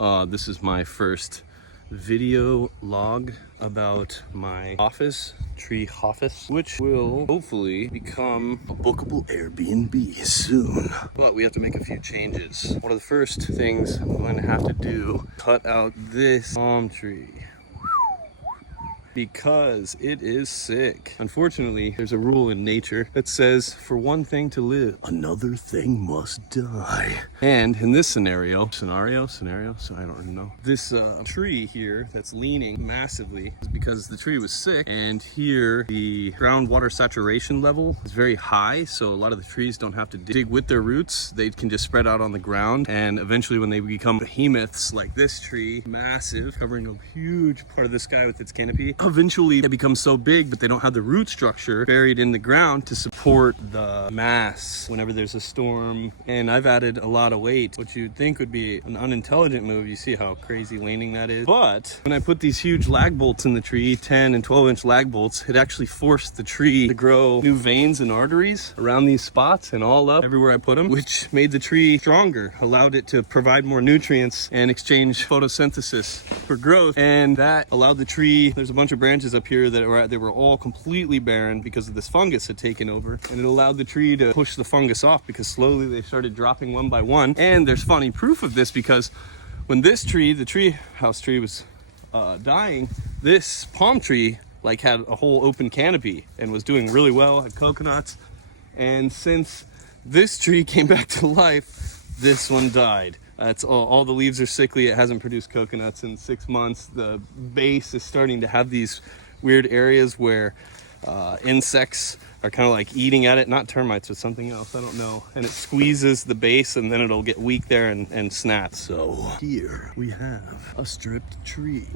This is my first video log about my office, treehouse, which will hopefully become a bookable Airbnb soon. But we have to make a few changes. One of the first things I'm going to have to do, cut out this palm tree, because it is sick. Unfortunately, there's a rule in nature that says for one thing to live, another thing must die. And in this scenario, so I don't really know. This tree here that's leaning massively is because the tree was sick, and here the groundwater saturation level is very high, so a lot of the trees don't have to dig with their roots. They can just spread out on the ground, and eventually when they become behemoths like this tree, massive, covering a huge part of the sky with its canopy, eventually they become so big, but they don't have the root structure buried in the ground to support the mass whenever there's a storm. And I've added a lot of weight, which you'd think would be an unintelligent move. You see how crazy leaning that is. But when I put these huge lag bolts in the tree, 10 and 12 inch lag bolts, it actually forced the tree to grow new veins and arteries around these spots and all up everywhere I put them, which made the tree stronger, allowed it to provide more nutrients and exchange photosynthesis for growth. And that allowed the tree, there's a bunch of branches up here that they were all completely barren because of this fungus had taken over, and it allowed the tree to push the fungus off because slowly they started dropping one by one. And there's funny proof of this because when this tree, the treehouse tree, was dying, this palm tree like had a whole open canopy and was doing really well, had coconuts. And since this tree came back to life, this one died. It's all the leaves are sickly. It hasn't produced coconuts in 6 months. The base is starting to have these weird areas where insects are kind of like eating at it, not termites or something else, I don't know. And it squeezes the base and then it'll get weak there and snap. So here we have a stripped tree.